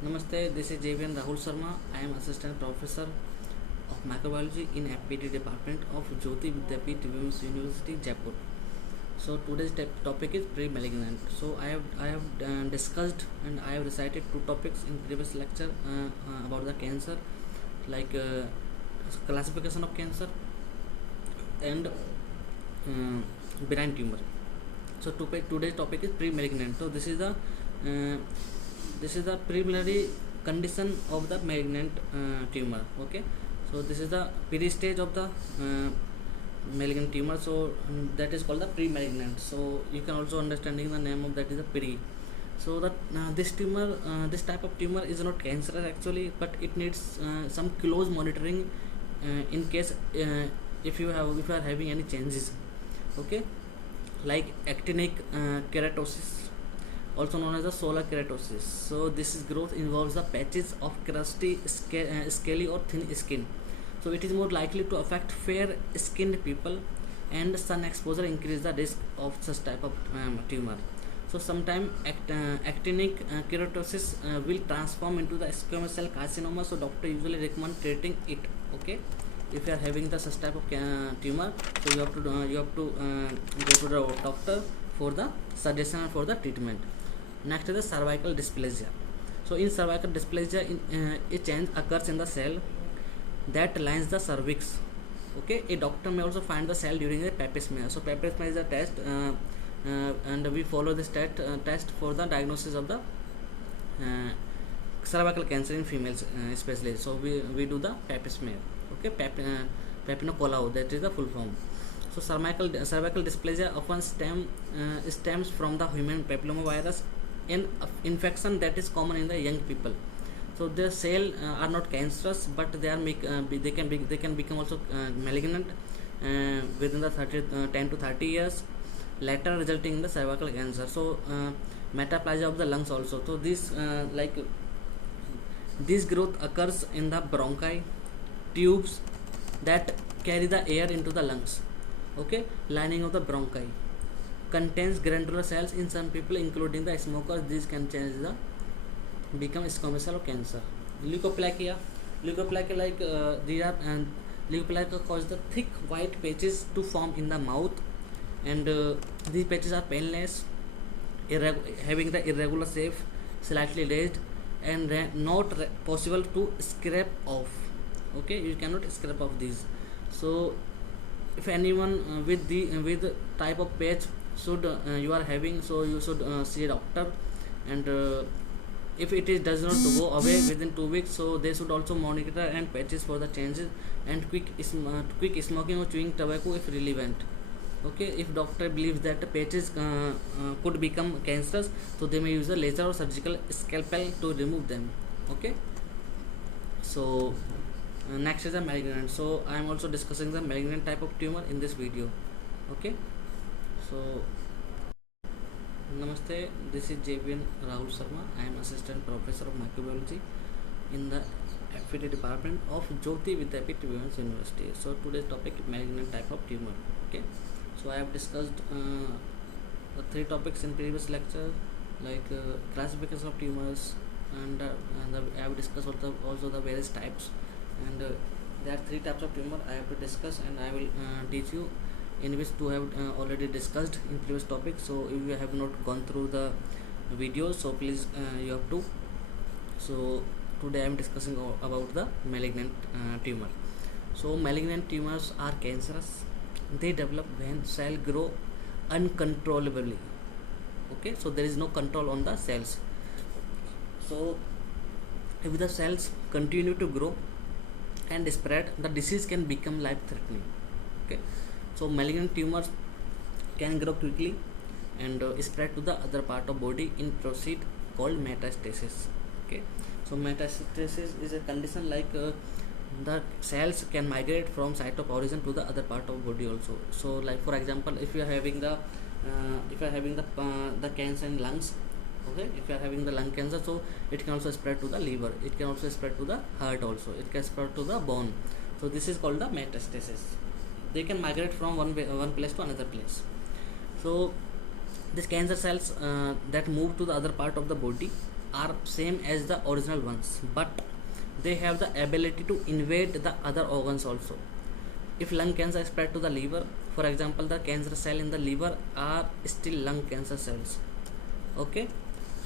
Namaste, this is JVN Rahul Sharma. I am Assistant Professor of Microbiology in FPD Department of Jyoti Vidyapeeth Women's University, Jaipur. So today's topic is pre-malignant. So I have discussed and I have recited two topics in previous lecture about the cancer, like classification of cancer and benign tumor. So today's topic is pre-malignant. So this is the preliminary condition of the malignant tumor. Okay, so this is the pre-stage of the malignant tumor. So that is called the pre-malignant. So you can also understanding the name of that is the pre. So that this tumor, this type of tumor is not cancerous actually, but it needs some close monitoring in case if you are having any changes. Okay, like actinic keratosis, also known as the solar keratosis. So this is growth involves the patches of crusty, scaly or thin skin. So it is more likely to affect fair skinned people, and sun exposure increase the risk of such type of tumor. So sometimes actinic keratosis will transform into the squamous cell carcinoma. So doctor usually recommend treating it. Okay, if you are having the such type of tumor, so you have to go to the doctor for the suggestion and for the treatment. Next is the cervical dysplasia. So in cervical dysplasia, a change occurs in the cell that lines the cervix. Okay, a doctor may also find the cell during a pap smear. So pap smear is a test, and we follow this test for the diagnosis of the cervical cancer in females, especially. So we do the pap smear. Okay, Papinocolau, that is the full form. So cervical dysplasia often stems from the human papillomavirus, an infection that is common in the young people. So the cell are not cancerous, but they can become also malignant within the 10 to 30 years later, resulting in the cervical cancer. So metaplasia of the lungs also. So this growth occurs in the bronchi tubes that carry the air into the lungs. Okay, lining of the bronchi contains granular cells. In some people, including the smokers, these can become squamous cell cancer. Leukoplakia like these are leukoplakia cause the thick white patches to form in the mouth, and these patches are painless, having the irregular shape, slightly raised, and not possible to scrape off. Okay, you cannot scrape off these. So if anyone with type of patch should you are having, so you should see a doctor, and if does not go away within 2 weeks, so they should also monitor and patches for the changes, and quick smoking or chewing tobacco if relevant. Okay, if doctor believes that the patches could become cancerous, so they may use a laser or surgical scalpel to remove them. Okay, so next is the malignant. So I am also discussing the malignant type of tumor in this video. Okay, so Namaste, this is JVN Rahul Sharma. I am Assistant Professor of Microbiology in the FPD Department of Jyoti Vidyapeeth Women's University. So today's topic is malignant type of tumor. Okay, so I have discussed the three topics in previous lecture, like classification of tumors, and I have discussed also the various types, and there are three types of tumor I have to discuss, and I will teach you, in which two have already discussed in previous topics. So if you have not gone through the video, so please you have to. So today I am discussing about the malignant tumor. So malignant tumors are cancerous. They develop when cell grow uncontrollably. Okay, so there is no control on the cells. So if the cells continue to grow and spread, the disease can become life threatening. Okay, so malignant tumors can grow quickly and spread to the other part of body in process called metastasis. Okay, so metastasis is a condition like the cells can migrate from site of origin to the other part of body also. So like for example, if you are having the cancer in lungs, okay, if you are having the lung cancer, so it can also spread to the liver, it can also spread to the heart also, it can spread to the bone. So this is called the metastasis. They can migrate from one place to another place. So these cancer cells that move to the other part of the body are same as the original ones, but they have the ability to invade the other organs also. If lung cancer spread to the liver, for example, the cancer cell in the liver are still lung cancer cells. Okay,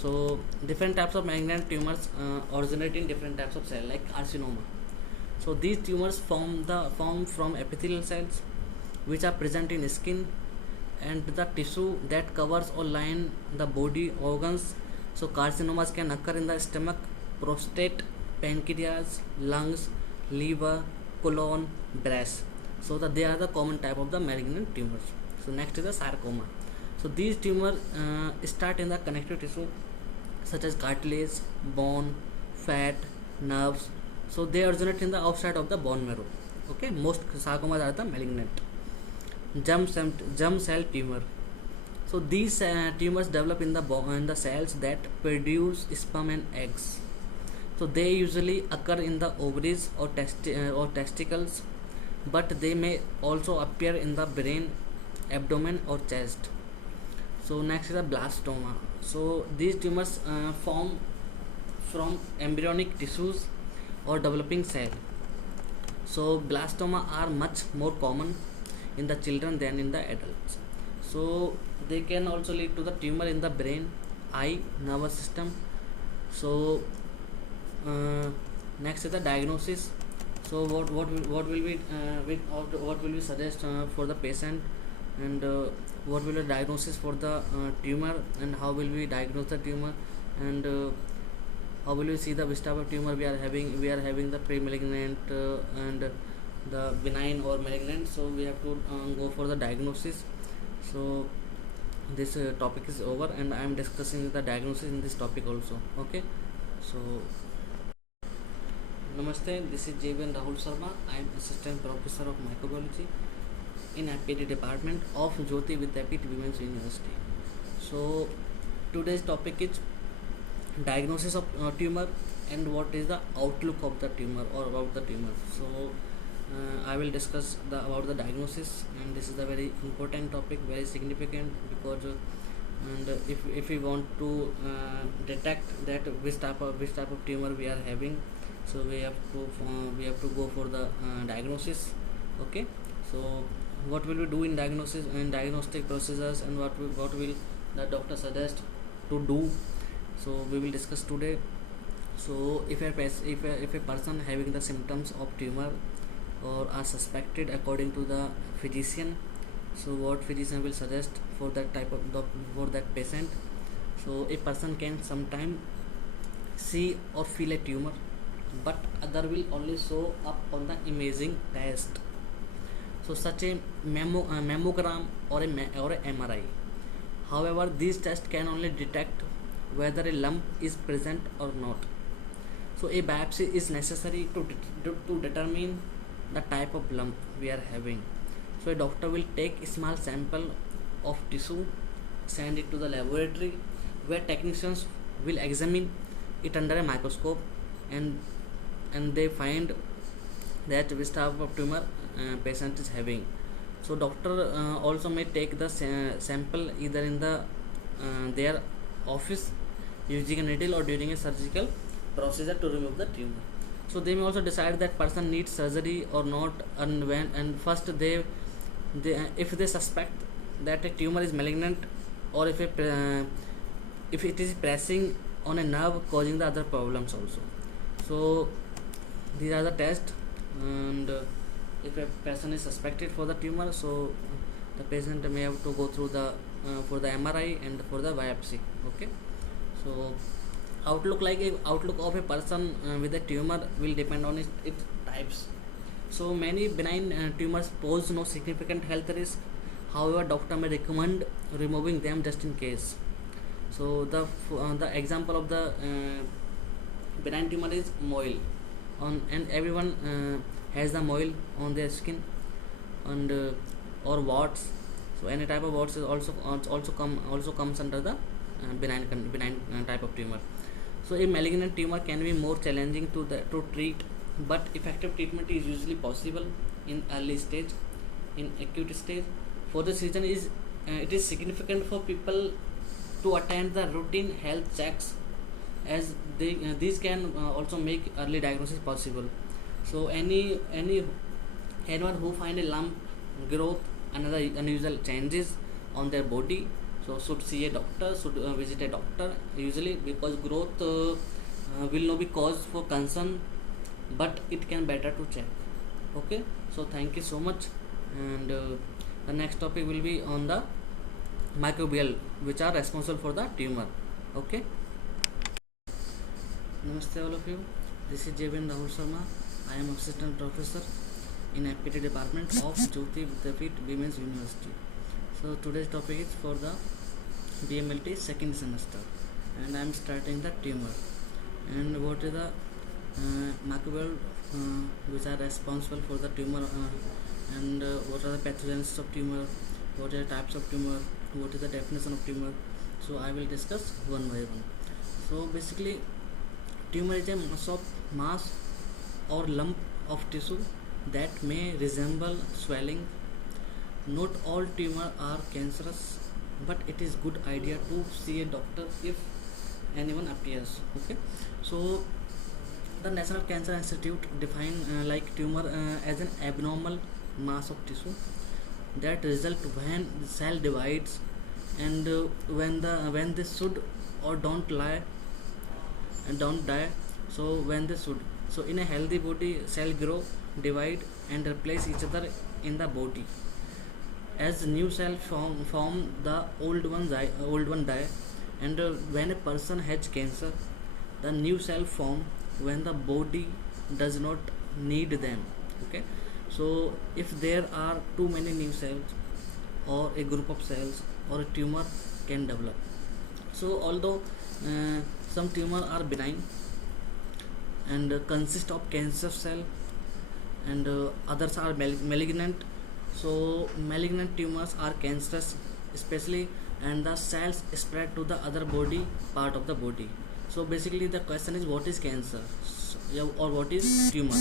so different types of malignant tumors originate in different types of cell, like carcinoma. So these tumors form from epithelial cells which are present in skin and the tissue that covers or line the body organs. So carcinomas can occur in the stomach, prostate, pancreas, lungs, liver, colon, breast. So that they are the common type of the malignant tumors. So next is the sarcoma. So these tumors start in the connective tissue such as cartilage, bone, fat, nerves. So they originate in the outside of the bone marrow. Okay, most sarcomas are the malignant. Germ cell tumor. So these tumors develop in the cells that produce sperm and eggs. So they usually occur in the ovaries or testicles, but they may also appear in the brain, abdomen or chest. So next is the blastoma. So these tumors form from embryonic tissues or developing cell. So blastoma are much more common in the children than in the adults. So they can also lead to the tumor in the brain, eye, nervous system. So next is the diagnosis. So what will we suggest for the patient, and what will be the diagnosis for the tumor, and how will we diagnose the tumor, and how will we see the which type of tumor we are having. We are having the pre-malignant and the benign or malignant. So we have to go for the diagnosis. So this topic is over, and I am discussing the diagnosis in this topic also. Okay, so Namaste, this is J.V.N. Rahul Sharma. I am Assistant Professor of Microbiology in APD Department of Jyoti Vidyapith Women's University. So today's topic is diagnosis of tumor and what is the outlook of the tumor or about the tumor. So I will discuss about the diagnosis, and this is a very important topic, very significant, because and if we want to detect that which type of tumor we are having, so we have to go for the diagnosis. Okay, so what will we do in diagnosis and diagnostic procedures, and what will the doctor suggest to do? So we will discuss today. So if a person having the symptoms of tumor or are suspected according to the physician, so what physician will suggest for that type of for that patient? So a person can sometime see or feel a tumor, but other will only show up on the imaging test. So such a mammogram or a MRI. However, these tests can only detect whether a lump is present or not. So a biopsy is necessary to determine the type of lump we are having. So a doctor will take a small sample of tissue, send it to the laboratory, where technicians will examine it under a microscope, and they find that which type of tumor patient is having. So doctor also may take the sample either in the their office using a needle or during a surgical procedure to remove the tumor. So they may also decide that person needs surgery or not, and first they if they suspect that a tumor is malignant, or if it is pressing on a nerve causing the other problems also. So these are the tests, and if a person is suspected for the tumor, so the patient may have to go through the for the MRI and for the biopsy. Okay, so outlook of a person with a tumor will depend on its types. So many benign tumors pose no significant health risk. However, doctor may recommend removing them just in case. So the example of the benign tumor is mole, and everyone has the mole on their skin, and or warts. So any type of warts is also comes under the benign type of tumor. So a malignant tumor can be more challenging to treat, but effective treatment is usually possible in early stage. In acute stage, for this reason it is significant for people to attend the routine health checks as these can also make early diagnosis possible. So anyone who find a lump, growth, another unusual changes on their body, so should see a doctor, should visit a doctor usually, because growth will not be cause for concern, but it can better to check. Okay, so thank you so much, and the next topic will be on the microbial, which are responsible for the tumor. Okay, namaste all of you. This is Jevin Rahul Sharma. I am assistant professor in APT department of Jyoti Vidyapeeth Women's University. So today's topic is for the BMLT second semester, and I am starting the tumor and what is the microbial which are responsible for the tumor, and what are the pathogens of tumor, what are the types of tumor, what is the definition of tumor. So I will discuss one by one. So basically, tumor is a mass or lump of tissue that may resemble swelling. Not all tumors are cancerous, but it is good idea to see a doctor if anyone appears. Okay, so the National Cancer Institute define like tumor as an abnormal mass of tissue that result when the cell divides, and when they should or don't lie and don't die. So when they should, so in a healthy body, cell grow, divide, and replace each other in the body. As new cell form the old one die, and when a person has cancer, the new cell form when the body does not need them. Okay, so if there are too many new cells or a group of cells, or a tumor can develop. So although some tumors are benign and consist of cancer cell, and others are malignant. So malignant tumors are cancerous especially, and the cells spread to the other body part of the body. So basically the question is, what is cancer, or what is tumor?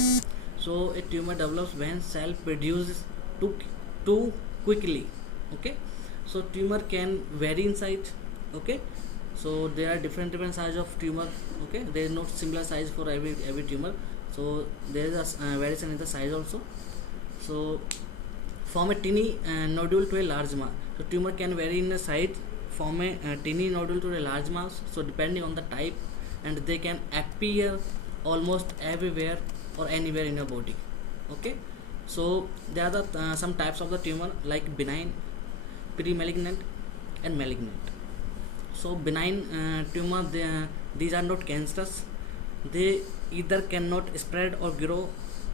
So a tumor develops when cell produces too quickly. Okay, so tumor can vary in size. Okay, so there are different size of tumor. Okay, there is not similar size for every tumor. So there is a variation in the size also. So from a teeny nodule to a large mass. So tumor can vary in the size from a teeny nodule to a large mass. So depending on the type, and they can appear almost everywhere or anywhere in your body. Okay, so there are the some types of the tumor like benign, pre-malignant, and malignant. So benign tumor, these are not cancerous. They either cannot spread or grow,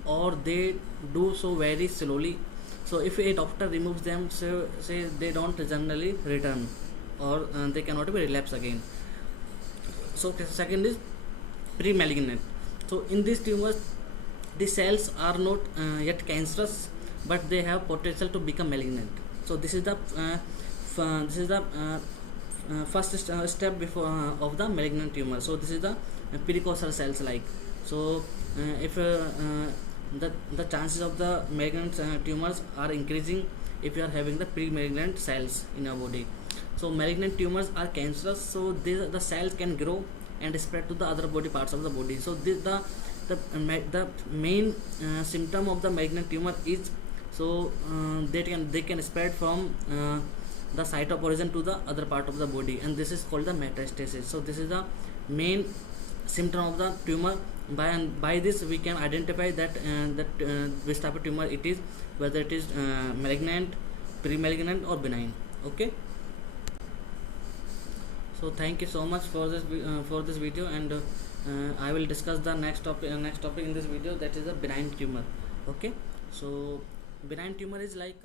or they do so very slowly. So if a doctor removes them, say they don't generally return, or they cannot be relapse again. So second is pre-malignant. So in these tumors, the cells are not yet cancerous, but they have potential to become malignant. So this is the first step before of the malignant tumor. So this is the precursor cells like. So if the chances of the malignant tumors are increasing if you are having the pre-malignant cells in your body. So malignant tumors are cancerous, so the cells can grow and spread to the other body parts of the body. So this, the main symptom of the malignant tumor is, so they can spread from the site of origin to the other part of the body, and this is called the metastasis. So this is the main symptom of the tumor. By this we can identify that which type of tumor it is, whether it is malignant, pre-malignant, or benign. Okay, so thank you so much for this video, and I will discuss the next topic in this video, that is a benign tumor. Okay, so benign tumor is like